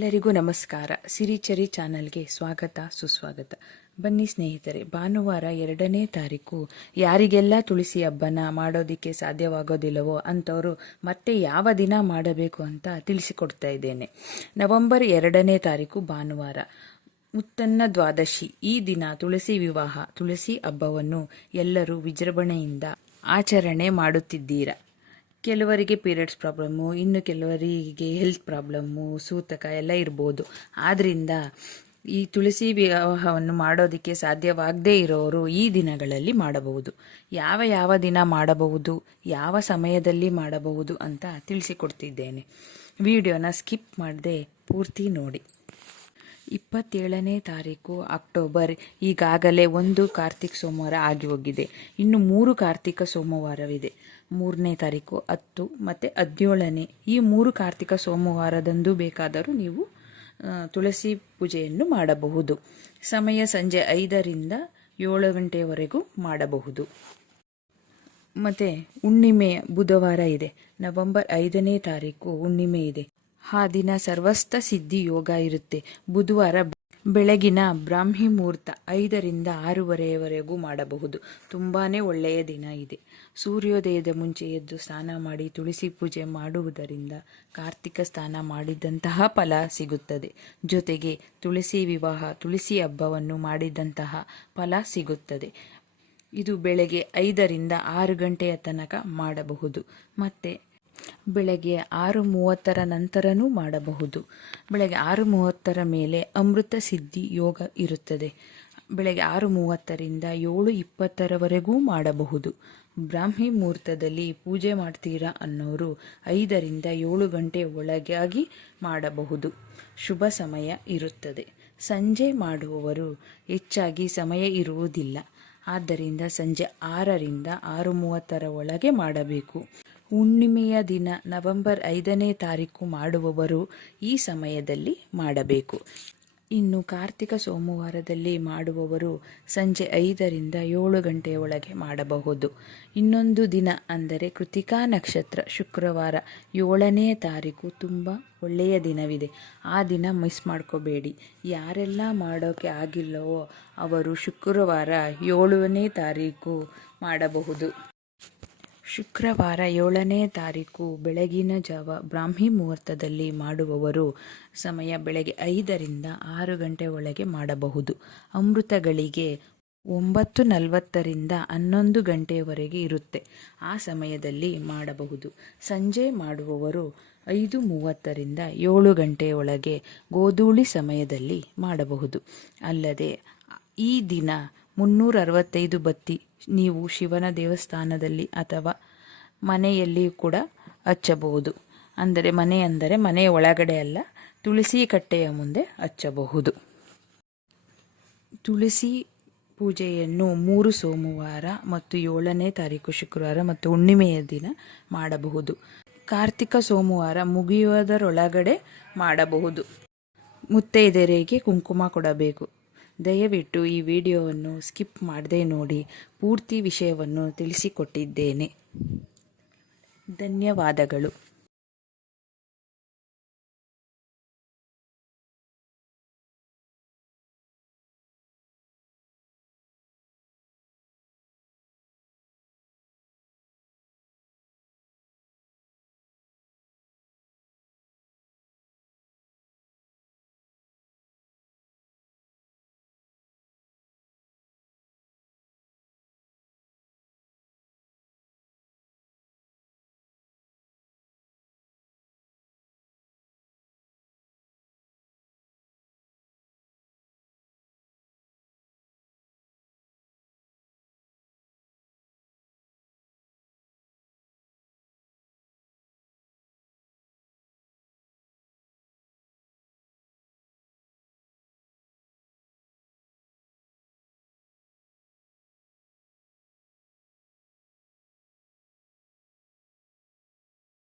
ಎಲ್ಲರಿಗೂ ನಮಸ್ಕಾರ. ಸಿರಿಚರಿ ಚಾನಲ್ಗೆ ಸ್ವಾಗತ, ಸುಸ್ವಾಗತ. ಬನ್ನಿ ಸ್ನೇಹಿತರೆ, ಭಾನುವಾರ ಎರಡನೇ ತಾರೀಕು. ಯಾರಿಗೆಲ್ಲ ತುಳಸಿ ಹಬ್ಬನ ಮಾಡೋದಕ್ಕೆ ಸಾಧ್ಯವಾಗೋದಿಲ್ಲವೋ ಅಂಥವರು ಮತ್ತೆ ಯಾವ ದಿನ ಮಾಡಬೇಕು ಅಂತ ತಿಳಿಸಿಕೊಡ್ತಾ ಇದ್ದೇನೆ. ನವೆಂಬರ್ ಎರಡನೇ ತಾರೀಕು ಭಾನುವಾರ. ಮುತ್ತನ್ನ ದ್ವಾದಶಿ. ಈ ದಿನ ತುಳಸಿ ವಿವಾಹ, ತುಳಸಿ ಹಬ್ಬವನ್ನು ಎಲ್ಲರೂ ವಿಜೃಂಭಣೆಯಿಂದ ಆಚರಣೆ ಮಾಡುತ್ತಿದ್ದೀರಾ? ಕೆಲವರಿಗೆ ಪೀರಿಯಡ್ಸ್ ಪ್ರಾಬ್ಲಮ್ಮು, ಇನ್ನು ಕೆಲವರಿಗೆ ಹೆಲ್ತ್ ಪ್ರಾಬ್ಲಮ್ಮು, ಸೂತಕ ಎಲ್ಲ ಇರ್ಬೋದು. ಆದ್ದರಿಂದ ಈ ತುಳಸಿ ವಿವಾಹವನ್ನು ಮಾಡೋದಕ್ಕೆ ಸಾಧ್ಯವಾಗದೇ ಇರೋರು ಈ ದಿನಗಳಲ್ಲಿ ಮಾಡಬಹುದು. ಯಾವ ಯಾವ ದಿನ ಮಾಡಬಹುದು, ಯಾವ ಸಮಯದಲ್ಲಿ ಮಾಡಬಹುದು ಅಂತ ತಿಳಿಸಿಕೊಡ್ತಿದ್ದೇನೆ. ವಿಡಿಯೋನ ಸ್ಕಿಪ್ ಮಾಡದೆ ಪೂರ್ತಿ ನೋಡಿ. ಇಪ್ಪತ್ತೇಳನೇ ತಾರೀಕು ಅಕ್ಟೋಬರ್, ಈಗಾಗಲೇ ಒಂದು ಕಾರ್ತಿಕ್ ಸೋಮವಾರ ಆಗಿ ಹೋಗಿದೆ ಇನ್ನು ಮೂರು ಕಾರ್ತಿಕ ಸೋಮವಾರವಿದೆ. ಮೂರನೇ ತಾರೀಕು ಹತ್ತು ಮತ್ತು ಹದಿನೇಳನೇ. ಈ ಮೂರು ಕಾರ್ತಿಕ ಸೋಮವಾರದಂದು ಬೇಕಾದರೂ ನೀವು ತುಳಸಿ ಪೂಜೆಯನ್ನು ಮಾಡಬಹುದು. ಸಮಯ ಸಂಜೆ ಐದರಿಂದ ಏಳು ಗಂಟೆಯವರೆಗೂ ಮಾಡಬಹುದು. ಮತ್ತು ಹುಣ್ಣಿಮೆ ಬುಧವಾರ ಇದೆ. ನವೆಂಬರ್ ಐದನೇ ತಾರೀಕು ಹುಣ್ಣಿಮೆ ಇದೆ. ಆ ದಿನ ಸರ್ವಸ್ಥ ಸಿದ್ಧಿ ಯೋಗ ಇರುತ್ತೆ. ಬುಧವಾರ ಬೆಳಗಿನ ಬ್ರಾಹ್ಮಿ ಮುಹೂರ್ತ ಐದರಿಂದ ಆರೂವರೆಯವರೆಗೂ ಮಾಡಬಹುದು. ತುಂಬಾ ಒಳ್ಳೆಯ ದಿನ ಇದೆ. ಸೂರ್ಯೋದಯದ ಮುಂಚೆ ಎದ್ದು ಸ್ನಾನ ಮಾಡಿ ತುಳಸಿ ಪೂಜೆ ಮಾಡುವುದರಿಂದ ಕಾರ್ತಿಕ ಸ್ನಾನ ಮಾಡಿದಂತಹ ಫಲ ಸಿಗುತ್ತದೆ. ಜೊತೆಗೆ ತುಳಸಿ ವಿವಾಹ, ತುಳಸಿ ಹಬ್ಬವನ್ನು ಮಾಡಿದಂತಹ ಫಲ ಸಿಗುತ್ತದೆ. ಇದು ಬೆಳಗ್ಗೆ ಐದರಿಂದ ಆರು ಗಂಟೆಯ ತನಕ ಮಾಡಬಹುದು. ಮತ್ತು ಬೆಳಗ್ಗೆ ಆರು ಮೂವತ್ತರ ನಂತರನೂ ಮಾಡಬಹುದು. ಬೆಳಗ್ಗೆ ಆರು ಮೂವತ್ತರ ಮೇಲೆ ಅಮೃತ ಸಿದ್ಧಿ ಯೋಗ ಇರುತ್ತದೆ. ಬೆಳಗ್ಗೆ ಆರು ಮೂವತ್ತರಿಂದ ಏಳು ಇಪ್ಪತ್ತರವರೆಗೂ ಮಾಡಬಹುದು. ಬ್ರಾಹ್ಮಿ ಮುಹೂರ್ತದಲ್ಲಿ ಪೂಜೆ ಮಾಡ್ತೀರಾ ಅನ್ನೋರು ಐದರಿಂದ ಏಳು ಗಂಟೆ ಒಳಗಾಗಿ ಮಾಡಬಹುದು. ಶುಭ ಸಮಯ ಇರುತ್ತದೆ. ಸಂಜೆ ಮಾಡುವವರು ಹೆಚ್ಚಾಗಿ ಸಮಯ ಇರುವುದಿಲ್ಲ. ಆದ್ದರಿಂದ ಸಂಜೆ ಆರರಿಂದ ಆರು ಮೂವತ್ತರ ಒಳಗೆ ಮಾಡಬೇಕು. ಹುಣ್ಣಿಮೆಯ ದಿನ ನವೆಂಬರ್ ಐದನೇ ತಾರೀಕು ಮಾಡುವವರು ಈ ಸಮಯದಲ್ಲಿ ಮಾಡಬೇಕು. ಇನ್ನು ಕಾರ್ತಿಕ ಸೋಮವಾರದಲ್ಲಿ ಮಾಡುವವರು ಸಂಜೆ ಐದರಿಂದ ಏಳು ಗಂಟೆಯ ಒಳಗೆ ಮಾಡಬಹುದು. ಇನ್ನೊಂದು ದಿನ ಅಂದರೆ ಕೃತಿಕಾ ನಕ್ಷತ್ರ ಶುಕ್ರವಾರ ಏಳನೇ ತಾರೀಕು ತುಂಬ ಒಳ್ಳೆಯ ದಿನವಿದೆ. ಆ ದಿನ ಮಿಸ್ ಮಾಡ್ಕೋಬೇಡಿ. ಯಾರೆಲ್ಲ ಮಾಡೋಕ್ಕೆ ಆಗಿಲ್ಲವೋ ಅವರು ಶುಕ್ರವಾರ ಏಳನೇ ತಾರೀಕು ಮಾಡಬಹುದು. ಶುಕ್ರವಾರ ಏಳನೇ ತಾರೀಕು ಬೆಳಗಿನ ಜಾವ ಬ್ರಾಹ್ಮಿ ಮುಹೂರ್ತದಲ್ಲಿ ಮಾಡುವವರು ಸಮಯ ಬೆಳಗ್ಗೆ ಐದರಿಂದ ಆರು ಗಂಟೆ ಒಳಗೆ ಮಾಡಬಹುದು. ಅಮೃತಗಳಿಗೆ ಒಂಬತ್ತು ನಲವತ್ತರಿಂದ ಹನ್ನೊಂದು ಗಂಟೆಯವರೆಗೆ ಇರುತ್ತೆ. ಆ ಸಮಯದಲ್ಲಿ ಮಾಡಬಹುದು. ಸಂಜೆ ಮಾಡುವವರು ಐದು ಮೂವತ್ತರಿಂದ ಏಳು ಗಂಟೆಯೊಳಗೆ ಗೋಧೂಳಿ ಸಮಯದಲ್ಲಿ ಮಾಡಬಹುದು. ಅಲ್ಲದೆ ಈ ದಿನ ಮುನ್ನೂರ ಅರವತ್ತೈದು ಬತ್ತಿ ನೀವು ಶಿವನ ದೇವಸ್ಥಾನದಲ್ಲಿ ಅಥವಾ ಮನೆಯಲ್ಲಿ ಕೂಡ ಹಚ್ಚಬಹುದು. ಅಂದರೆ ಮನೆ ಅಂದರೆ ಮನೆಯ ಒಳಗಡೆ ಅಲ್ಲ, ತುಳಸಿ ಕಟ್ಟೆಯ ಮುಂದೆ ಹಚ್ಚಬಹುದು. ತುಳಸಿ ಪೂಜೆಯನ್ನು ಮೂರು ಸೋಮವಾರ ಮತ್ತು ಏಳನೇ ತಾರೀಕು ಶುಕ್ರವಾರ ಮತ್ತು ಹುಣ್ಣಿಮೆಯ ದಿನ ಮಾಡಬಹುದು. ಕಾರ್ತಿಕ ಸೋಮವಾರ ಮುಗಿಯುವುದರೊಳಗಡೆ ಮಾಡಬಹುದು. ಮುತ್ತೈದೆರೆಗೆ ಕುಂಕುಮ ಕೊಡಬೇಕು. ದಯವಿಟ್ಟು ಈ ವಿಡಿಯೋವನ್ನು ಸ್ಕಿಪ್ ಮಾಡದೆ ನೋಡಿ ಪೂರ್ತಿ ವಿಷಯವನ್ನು ತಿಳಿಸಿಕೊಟ್ಟಿದ್ದೇನೆ. ಧನ್ಯವಾದಗಳು.